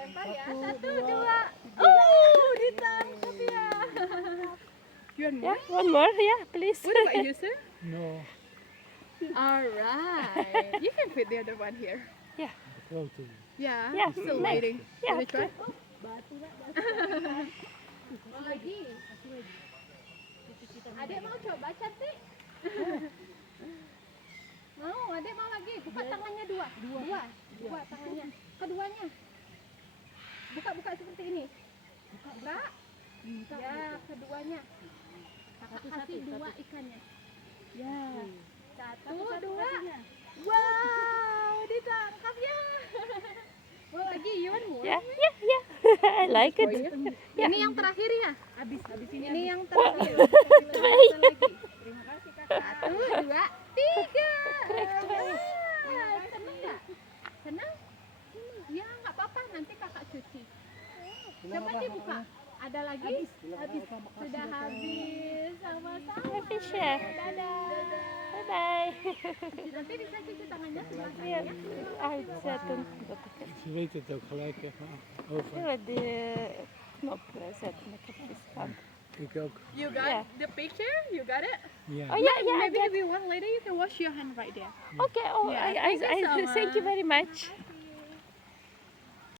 dilempar ya. 1, 2. Oh, ditangkap ya. You want more? Yeah, one more, yeah, please. What about you, sir? No, Alright. You can put the other one here. Yeah, close to you. Yeah, Yeah, still nice. waiting. Yeah, Wanna try? Mau lagi? Adek mau coba cantik? Mau, adek mau lagi? Buka tangannya dua tangannya. Keduanya. Buka seperti ini. Buka. Ya, keduanya. Kakak kasih 2 ikannya. Ya. 1, 2. Wow, ditangkap ya. Mau lagi? You want more? yeah, yeah. I like it. Ini yang terakhir ya? Habis ini. Ini yang terakhir. Terima kasih kakak. 1, 2, 3. Seneng nggak? Senang? Ya, nggak apa-apa. Nanti kakak cuci. Coba dibuka. Ada lagi? Habis. Sudah habis. Sama-sama. Happy chef. Dadah. Bye-bye. Nanti bisa cuci tangannya sebelah Ja, kanannya. zetten. Ze weet het ook gelijk even over. Ja, die knop zetten. Ik heb het gestaan. Ik ook. You got Yeah. the picture? You got it? Ja. Oh yeah, yeah. Maybe if you want later, you can wash your hand right there. Okay. Oh, Yeah, I thank you so thank you much. very much.